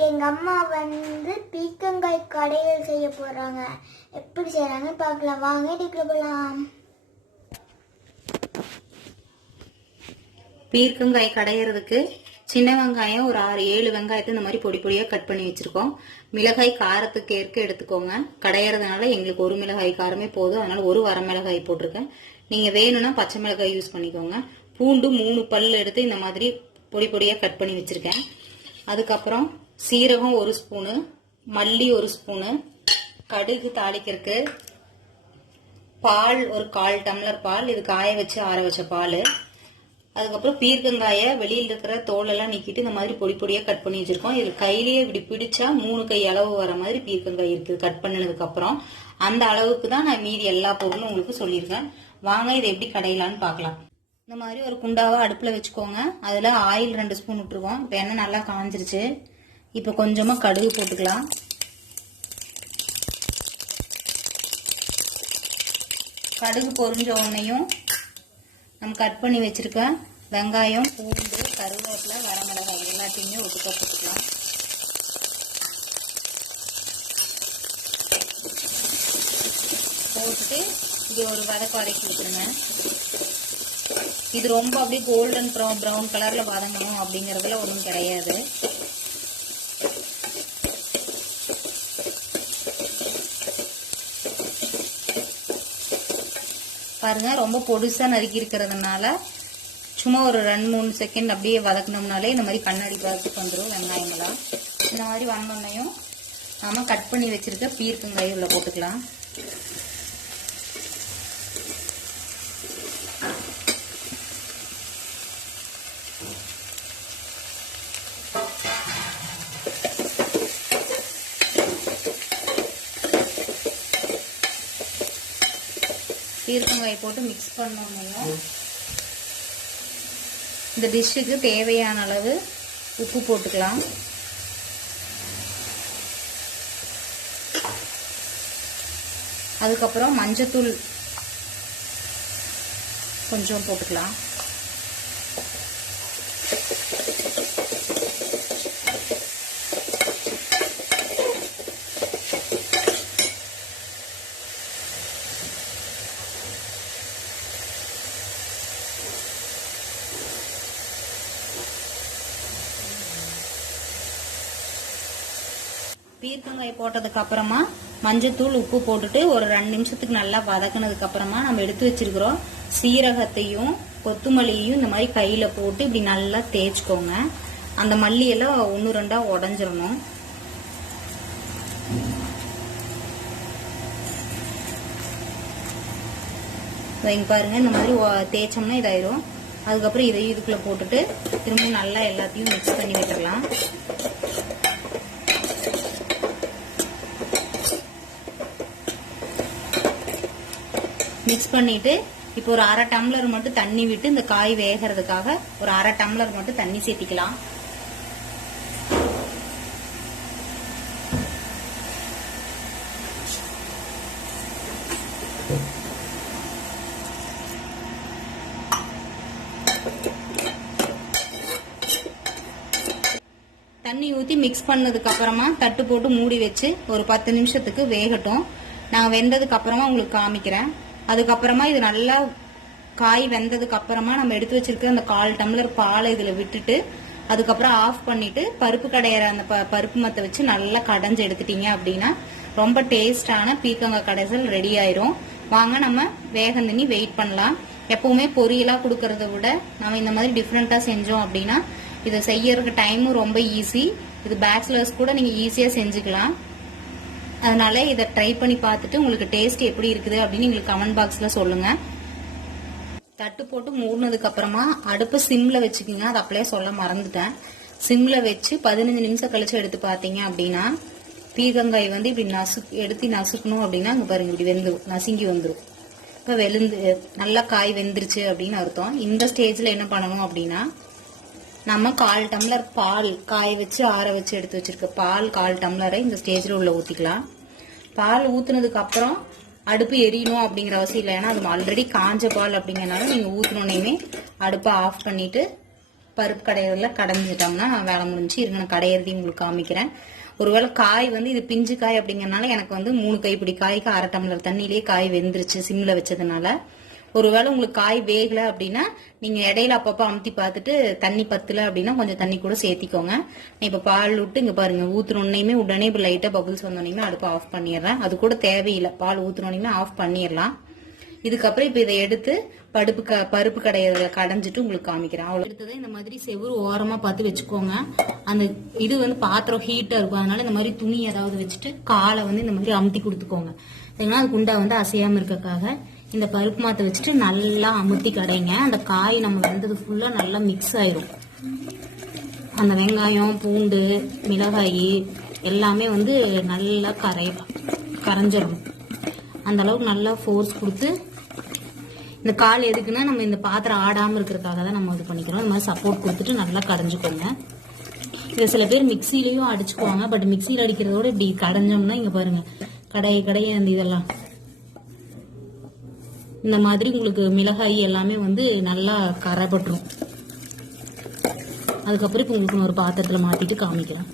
இன்னைக்கு எங்க அம்மா பீர்க்கங்காய் கடையில் செய்ய போறாங்க. எப்படி செய்யறாங்கன்னு பார்க்கலாம். வாங்க இதுக்குள்ள போலாம். பீர்க்கங்காய் கடையிறதுக்கு சின்ன வெங்காயம் ஒரு 6-7 வெங்காயத்தை இந்த மாதிரி பொடி பொடியா கட் பண்ணி வச்சிருக்கோம். மிளகாய் காரத்துக்கு ஏற்க எடுத்துக்கோங்க. கடையிறதுனால எங்களுக்கு ஒரு மிளகாய் காரமே போதும், அதனால ஒரு வரமிளகாய் போட்டிருக்கேன். நீங்க வேணும்னா பச்சை மிளகாய் யூஸ் பண்ணிக்கோங்க. பூண்டு 3 பல் எடுத்து இந்த மாதிரி பொடி பொடியா கட் பண்ணி வச்சிருக்கேன். அதுக்கப்புறம் சீரகம் 1 ஸ்பூனு, மல்லி 1 ஸ்பூனு, கடுகு தாளிக்கிறதுக்கு பால் ஒரு 1/4 டம்ளர் பால், இது காய வச்சு ஆற வச்ச பால். அதுக்கப்புறம் பீர்க்கங்காய வெளியில இருக்கிற தோலெல்லாம் நீக்கிட்டு இந்த மாதிரி பொடி பொடியா கட் பண்ணி வச்சிருக்கோம். இது கையிலேயே இப்படி பிடிச்சா 3 கை அளவு வர மாதிரி பீர்க்கங்காய் இருக்குது. கட் பண்ணினதுக்கு அப்புறம் அந்த அளவுக்கு தான் நான் மீதி எல்லா பொருளும் உங்களுக்கு சொல்லியிருக்கேன். வாங்க இதை எப்படி கடையலான்னு பார்க்கலாம். இந்த மாதிரி ஒரு குண்டாவை அடுப்புல வச்சுக்கோங்க. அதுல ஆயில் 2 ஸ்பூன் விட்டுருவோம். இப்போ எண்ணெய் நல்லா காஞ்சிருச்சு. இப்போ கொஞ்சமா கடுகு போட்டுக்கலாம். கடுகு பொரிஞ்ச உடனேயும் நம்ம கட் பண்ணி வச்சிருக்க வெங்காயம், பூண்டு, கருவேப்பிலை, வரமிளகாய் எல்லாத்தையுமே ஒட்டுக்கா போட்டுக்கலாம். போட்டுட்டு இது ஒரு வதக்கி விட்டுருங்க. இது ரொம்ப அப்படியே கோல்டன் ப்ரௌன் கலர்ல வதங்கணும் அப்படிங்கறதுல ஒன்றும் கிடையாது. பாருங்க, ரொம்ப பொடுசா நறுக்கி இருக்கிறதுனால சும்மா ஒரு 2-3 செகண்ட் அப்படியே வதக்கணும்னாலே இந்த மாதிரி கண்ணாடி பார்த்துக்கு வந்துடும் வெங்காயங்களாம். இந்த மாதிரி வந்தோன்னையும் நாம கட் பண்ணி வச்சிருக்க பீர்க்கங்காய் உள்ள போட்டுக்கலாம். பீர்க்கங்காய் போட்டு மிக்ஸ் பண்ணோம்னா இந்த டிஷ்ஷுக்கு தேவையான அளவு உப்பு போட்டுக்கலாம். அதுக்கப்புறம் மஞ்சத்தூள் கொஞ்சம் போட்டுக்கலாம். பீர்க்கங்காய் போட்டதுக்கு அப்புறமா மஞ்சத்தூள் உப்பு போட்டுட்டு ஒரு 2 நிமிஷத்துக்கு நல்லா வதக்கினதுக்கு அப்புறமா நம்ம எடுத்து வச்சிருக்கிறோம் சீரகத்தையும் கொத்தமல்லியையும் இந்த மாதிரி கையில போட்டு இப்படி நல்லா தேய்ச்சிக்கோங்க. அந்த மல்லியெல்லாம் 1-2 உடஞ்சிடணும். இங்க பாருங்க, இந்த மாதிரி தேய்ச்சோம்னா இதாயிரும். அதுக்கப்புறம் இதையும் இதுக்குள்ள போட்டுட்டு திரும்ப நல்லா எல்லாத்தையும் மிக்ஸ் பண்ணி விட்டுடலாம். மிக்ஸ் பண்ணிட்டு இப்போ ஒரு 1/2 டம்ளர் மட்டும் தண்ணி விட்டு இந்த காய் வேகிறதுக்காக ஒரு 1/2 டம்ளர் மட்டும் தண்ணி சேர்த்திக்கலாம். தண்ணி ஊத்தி மிக்ஸ் பண்ணதுக்கு அப்புறமா தட்டு போட்டு மூடி வச்சு ஒரு 10 நிமிஷத்துக்கு வேகட்டும். நான் வெந்ததுக்கு அப்புறமா உங்களுக்கு காமிக்கிறேன். அதுக்கப்புறமா இது நல்லா காய் வெந்ததுக்கு அப்புறமா நம்ம எடுத்து வச்சிருக்க அந்த 1/4 டம்ளர் பாலை இதுல விட்டுட்டு அதுக்கப்புறம் ஆஃப் பண்ணிட்டு பருப்பு கடையிற அந்த பருப்பு மத்தை வச்சு நல்லா கடைஞ்சு எடுத்துட்டீங்க அப்படின்னா ரொம்ப டேஸ்டான பீர்க்கங்காய் கடைசல் ரெடி ஆயிரும். வாங்க நம்ம வேகம் தண்ணி வெயிட் பண்ணலாம். எப்பவுமே பொரியலா கொடுக்கறத விட நம்ம இந்த மாதிரி டிஃப்ரெண்டா செஞ்சோம் அப்படின்னா இதை செய்யறதுக்கு டைமும் ரொம்ப ஈஸி. இது பேச்சுலர்ஸ் கூட நீங்க ஈஸியா செஞ்சுக்கலாம். அதனால இதை ட்ரை பண்ணி பார்த்துட்டு உங்களுக்கு டேஸ்ட் எப்படி இருக்குது அப்படின்னு எங்களுக்கு கமெண்ட் பாக்ஸ்ல சொல்லுங்க. தட்டு போட்டு மூடினதுக்கு அப்புறமா அடுப்பு சிம்ல வச்சுக்கோங்க. அது அப்படியே சொல்ல மறந்துட்டேன். சிம்ல வச்சு 15 நிமிஷம் கழிச்சு எடுத்து பாத்தீங்க அப்படின்னா பீர்க்கங்காய் இப்படி எடுத்து நசுக்கணும் அப்படின்னா இங்க பாருங்க இப்படி நசுங்கி வந்துடும். இப்ப நல்லா காய் வெந்துருச்சு அப்படின்னு அர்த்தம். இந்த ஸ்டேஜ்ல என்ன பண்ணணும் அப்படின்னா நம்ம 1/4 டம்ளர் பால் காய வச்சு ஆற வச்சு எடுத்து வச்சிருக்க பால் 1/4 டம்ளரை இந்த ஸ்டேஜ்ல உள்ள ஊத்திக்கலாம். பால் ஊத்துனதுக்கு அப்புறம் அடுப்பு எரியணும் அப்படிங்கிற அவசியம் இல்லை. ஏன்னா அது ஆல்ரெடி காஞ்ச பால் அப்படிங்கறனால நீங்க ஊத்துனோனையுமே அடுப்பை ஆஃப் பண்ணிட்டு பருப்பு கடையிறதுல கடைஞ்சிட்டோம்னா வேலை முடிஞ்சு. இருங்க நான் கடையிறதையும் உங்களுக்கு காமிக்கிறேன். ஒருவேளை காய் வந்து இது பிஞ்சு காய் அப்படிங்கறனால எனக்கு வந்து 3 கைப்பிடி காய்க்கு 1/2 டம்ளர் தண்ணியிலேயே காய் வெந்துருச்சு சிம்ல வச்சதுனால. ஒருவேளை உங்களுக்கு காய் வேகல அப்படின்னா நீங்க இடையில அப்பப்ப அமுத்தி பார்த்துட்டு தண்ணி பத்தல அப்படின்னா கொஞ்சம் தண்ணி கூட சேர்த்திக்கோங்க. இப்ப பால் விட்டு இங்க பாருங்க ஊத்துனோடனே உடனே இப்ப லைட்டா பபுள்ஸ் வந்தோடனே அடுப்பு ஆஃப் பண்ணிடுறேன். அது கூட தேவையில்லை, பால் ஊத்துனோடனே ஆஃப் பண்ணிடலாம். இதுக்கப்புறம் இப்ப இதை எடுத்து பருப்பு கடையில கடைஞ்சிட்டு உங்களுக்கு காமிக்கிறேன். அவ்வளவு எடுத்ததை இந்த மாதிரி செவுரு ஓரமா பார்த்து வச்சுக்கோங்க. அந்த இது வந்து பாத்திரம் ஹீட்டா இருக்கும், அதனால இந்த மாதிரி துணி ஏதாவது வச்சுட்டு காலை வந்து இந்த மாதிரி அமுத்தி கொடுத்துக்கோங்க. ஏன்னா அது குண்டா வந்து அசையாம இருக்கக்காக இந்த பருப்பு மாத்தை வச்சுட்டு நல்லா அமுத்தி கடைங்க. அந்த காய் நம்ம வெந்தது ஃபுல்லா நல்லா மிக்ஸ் ஆயிரும். அந்த வெங்காயம், பூண்டு, மிளகாய் எல்லாமே வந்து நல்லா கரைஞ்சிடணும். அந்த அளவுக்கு நல்லா ஃபோர்ஸ் கொடுத்து இந்த கால் எதுக்குன்னா நம்ம இந்த பாத்திரம் ஆடாம இருக்கிறதுக்காக தான் நம்ம இது பண்ணிக்கிறோம். இந்த மாதிரி சப்போர்ட் கொடுத்துட்டு நல்லா கடைஞ்சுக்கோங்க. இதை சில பேர் மிக்சிலையும் அடிச்சுக்குவாங்க. பட் மிக்சியில் அடிக்கிறதோட இப்படி கடைஞ்சோம்னா இங்க பாருங்க கடைய அந்த இதெல்லாம் இந்த மாதிரி உங்களுக்கு மிளகாய் எல்லாமே வந்து நல்லா கரைப்பட்டுரும். அதுக்கப்புறம் இப்போ உங்களுக்கு ஒரு பாத்திரத்துல மாத்திட்டு காமிக்கிறேன்.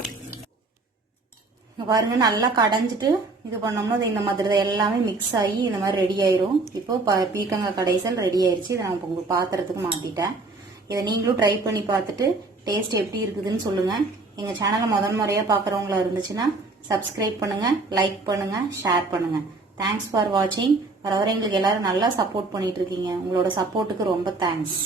பாருங்க நல்லா கடைஞ்சிட்டு இது பண்ணோம்னா இந்த மாதிரி எல்லாமே மிக்ஸ் ஆகி இந்த மாதிரி ரெடி ஆயிரும். இப்போ பீர்க்கங்காய் கடைசல் ரெடி ஆயிருச்சு. இதை நான் உங்களுக்கு பாத்திரத்துக்கு மாத்திட்டேன். இதை நீங்களும் ட்ரை பண்ணி பார்த்துட்டு டேஸ்ட் எப்படி இருக்குதுன்னு சொல்லுங்க. எங்க சேனலை முறையா பாக்குறவங்களா இருந்துச்சுன்னா சப்ஸ்கிரைப் பண்ணுங்க, லைக் பண்ணுங்க, ஷேர் பண்ணுங்க. தேங்க்ஸ் ஃபார் வாட்சிங். வர எங்களுக்கு எல்லாரும் நல்லா சப்போர்ட் பண்ணிட்டு இருக்கீங்க. உங்களோட சப்போர்ட்டுக்கு ரொம்ப தேங்க்ஸ்.